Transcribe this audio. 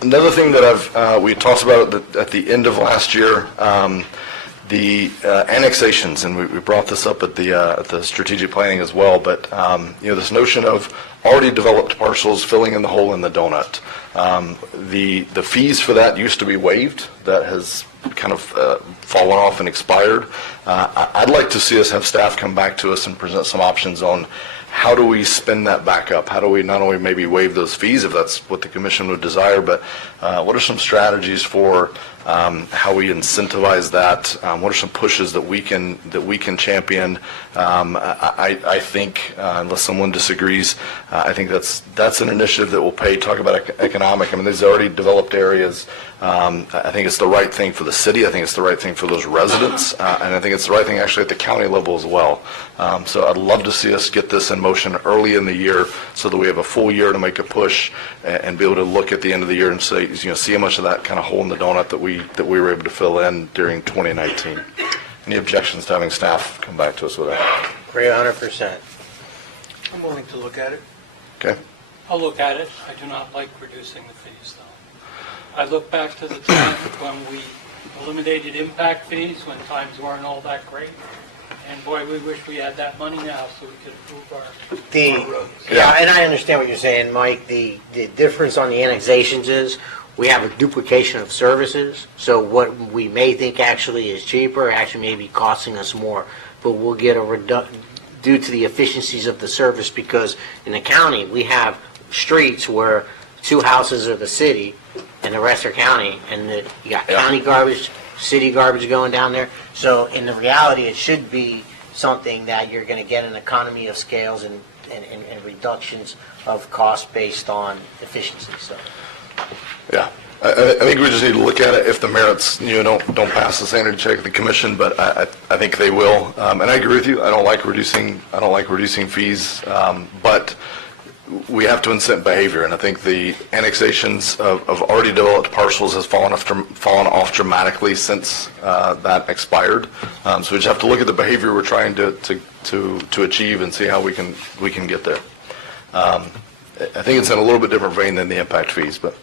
Another thing that we talked about at the end of last year, the annexations, and we brought this up at the strategic planning as well. But this notion of already developed parcels filling in the hole in the donut. The fees for that used to be waived. That has kind of fallen off and expired. I'd like to see us have staff come back to us and present some options on how do we spin that back up? How do we not only maybe waive those fees if that's what the commission would desire, but what are some strategies for how we incentivize that? What are some pushes that we can champion? I think, unless someone disagrees, I think that's an initiative that will pay. Talk about economic. I mean, these are already developed areas. I think it's the right thing for the city. I think it's the right thing for those residents, and I think it's the right thing actually at the county level as well. So I'd love to see us get this in motion early in the year so that we have a full year to make a push and be able to look at the end of the year and say, see how much of that kind of hole in the donut that we were able to fill in during 2019. Any objections to having staff come back to us with that? Agree 100%. I'm willing to look at it. Okay. I'll look at it. I do not like reducing the fees, though. I look back to the time when we eliminated impact fees, when times weren't all that great. And boy, we wish we had that money now so we could improve our roads. Yeah, and I understand what you're saying, Mike. The difference on the annexations is we have a duplication of services. So what we may think actually is cheaper actually may be costing us more. But we'll get a due to the efficiencies of the service, because in the county we have streets where 2 houses are the city and the rest are county, and you got county garbage, city garbage going down there. So in the reality, it should be something that you're going to get an economy of scales and reductions of cost based on efficiency. So yeah, I think we just need to look at it. If the merits don't pass the sanity check of the commission, but I think they will. And I agree with you. I don't like reducing fees, but we have to incent behavior, and I think the annexations of already developed parcels has fallen off dramatically since that expired. So we just have to look at the behavior we're trying to achieve and see how we can get there. I think it's in a little bit different vein than the impact fees, but.